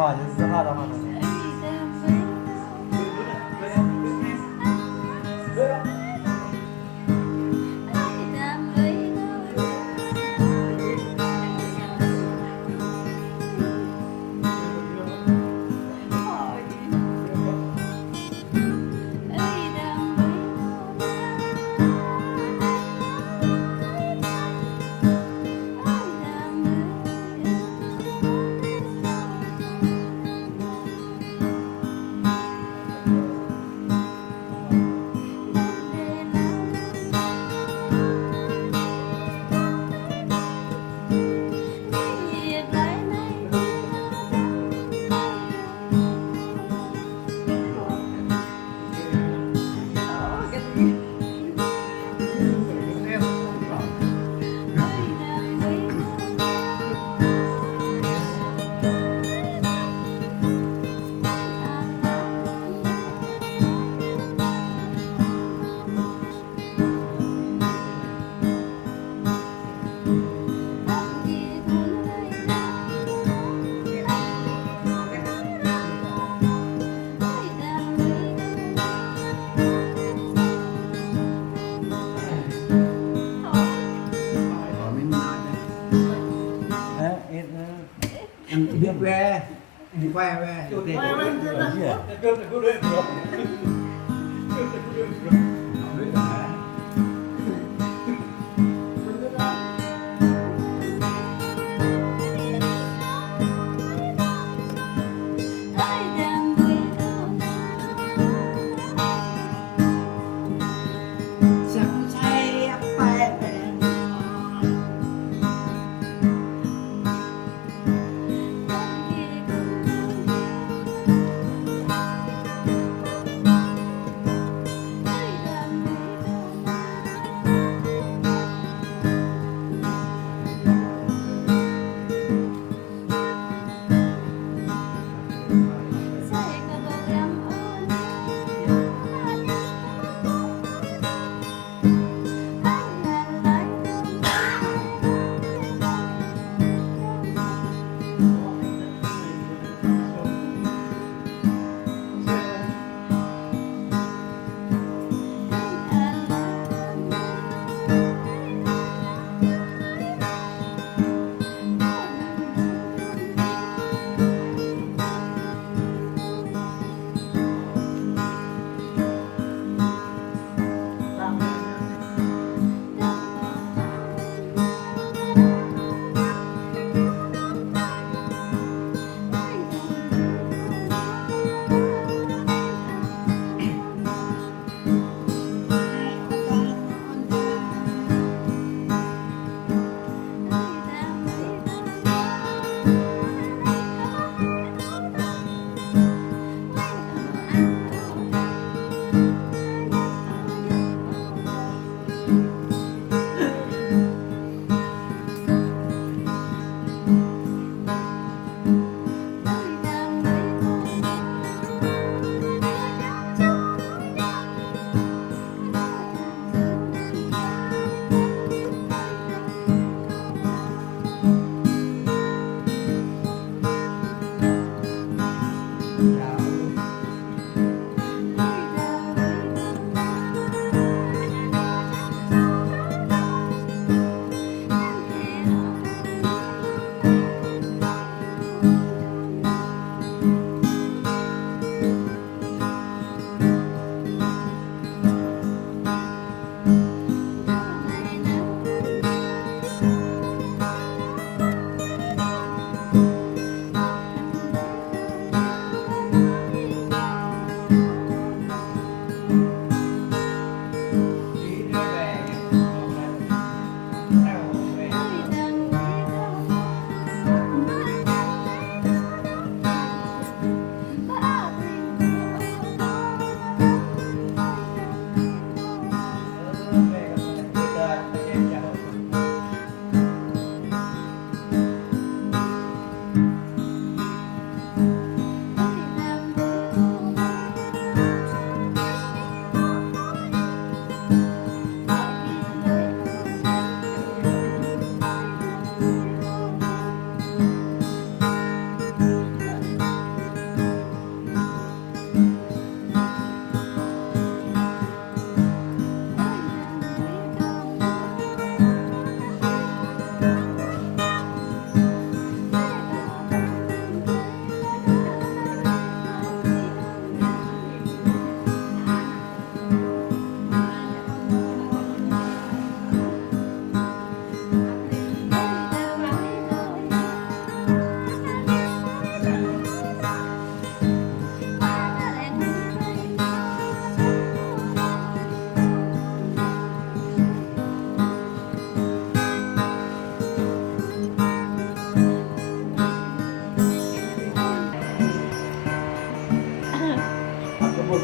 họ chứ rất là đông biết về đi quay về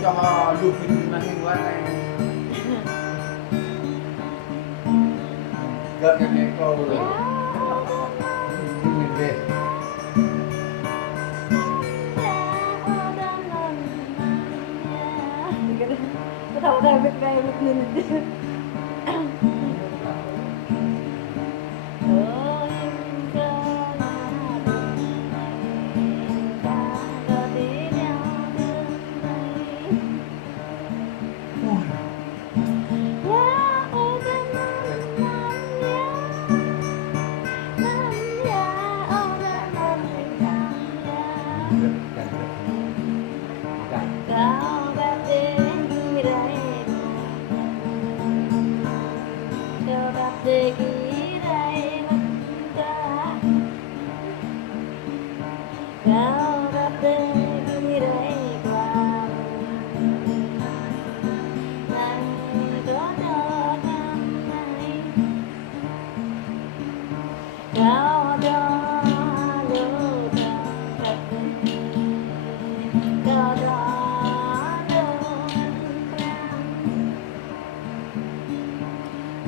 cho họ lục hình màn hình qua này gần cái câu rồi mình về cái đầu đây biết đây biết nhìn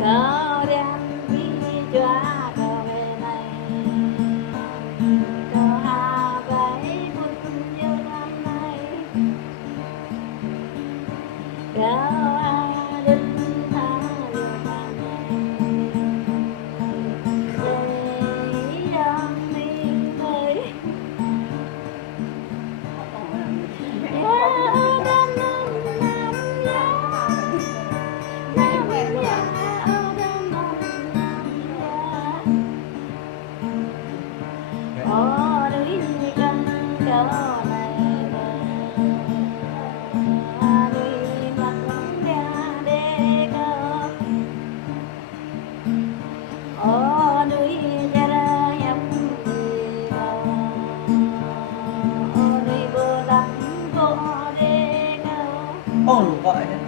Kau đem đi cho kau về này, kau hà bảy buồn yêu năm nay, kau hà đến tha yêu năm nay, dây dòng đi tới. Ồ, gọi đấy.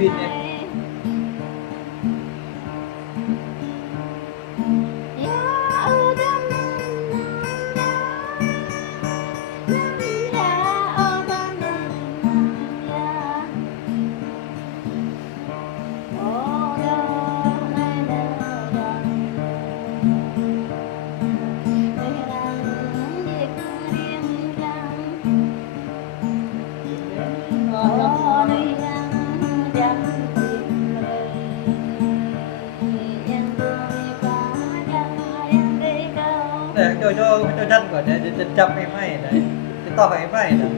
Pin này. Để cho chân của để chăm em mày đấy, để to em mày đấy.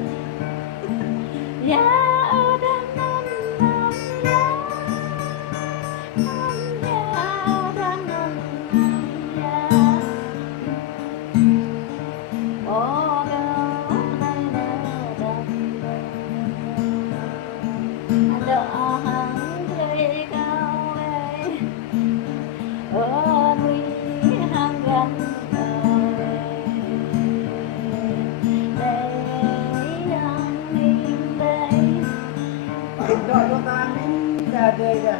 Gọi cho ta đến đây kìa.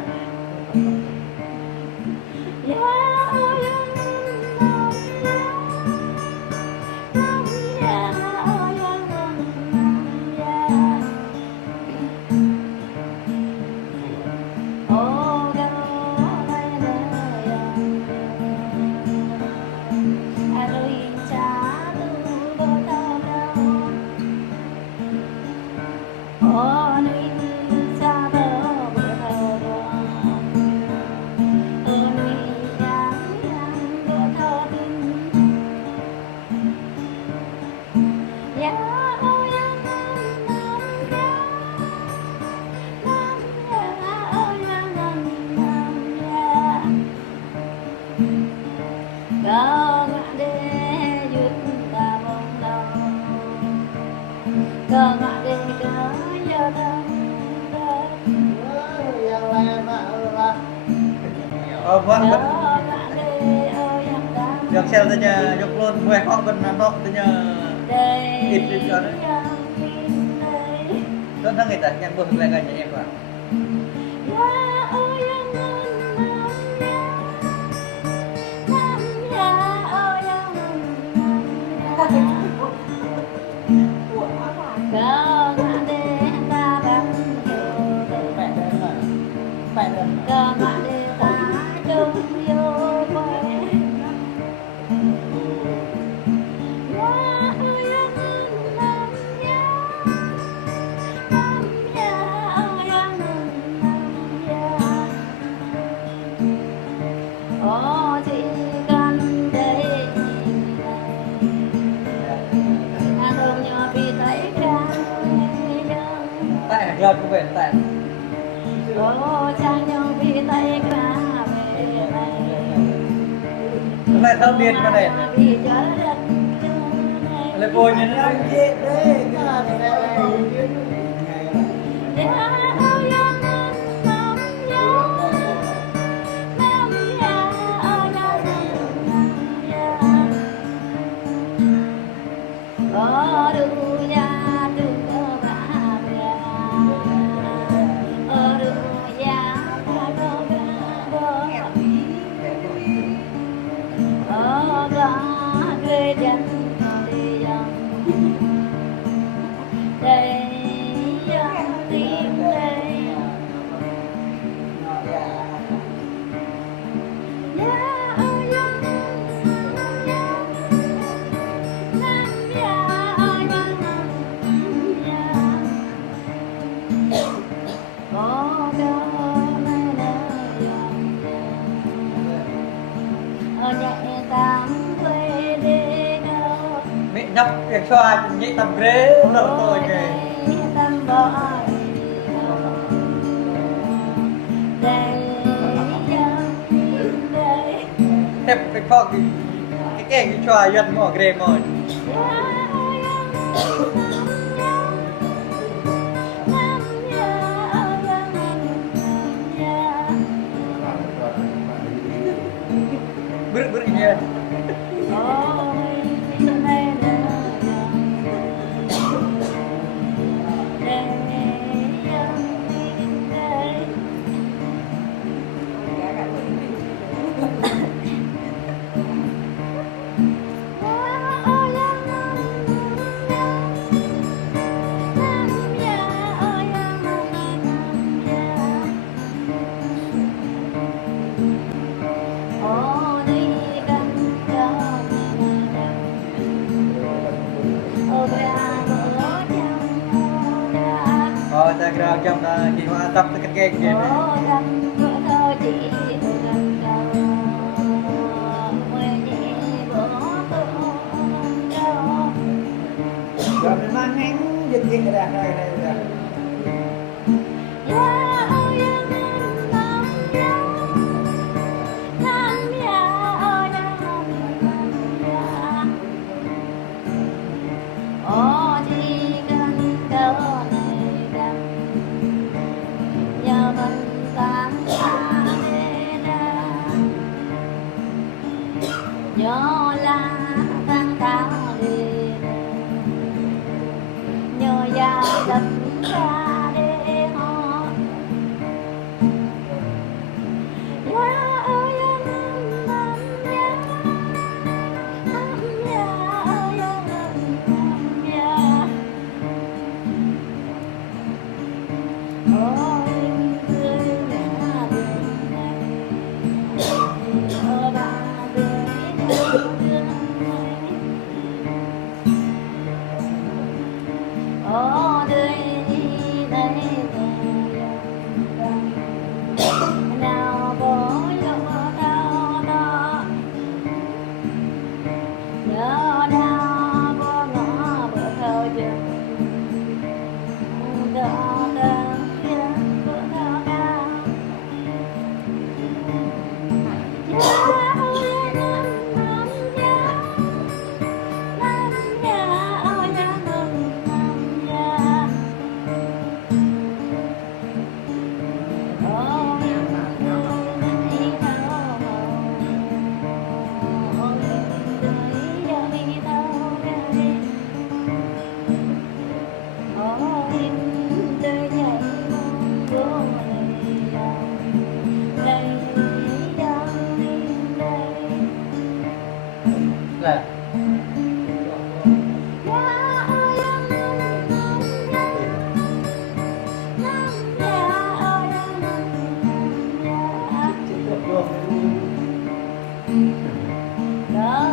Hãy subscribe cho kênh Ghiền Mì Gõ để không bỏ lỡ cờ ngã đi cờ giờ thân Vâng, cờ vâng. ngã đi ơi em đã Được xem tôi nhờ dục luôn 10 con bên Hàn Quốc tôi nhờ đây ít đi cho đấy. đây Tôi thằng người ta nhang bưng lại gần nhà em vào. ya ơi em nam ya ơi em cờ ngã đi ta gặp cờ ngã đi ta chung vô quê Tại hàng lần cũng về tại. Hôm nay thơm điên cái này. Lại bồi nhìn nó dễ đấy. Mẹ nhấp việc cho ai nhảy tầm ghế đâu tôi kìa. Thêm cái kho cái kèn cho ai dân mỏ ghế mỏi. Bữa nha. Ta kira jam dah kira atap dekat geng je. Jam memang neng jadi kira kira. Nhớ là tháng cao đi nhớ ya đất ra để họ ya ơi năm ya ơi năm ya ôi người nhà đường này ở ba đời Lah, Đó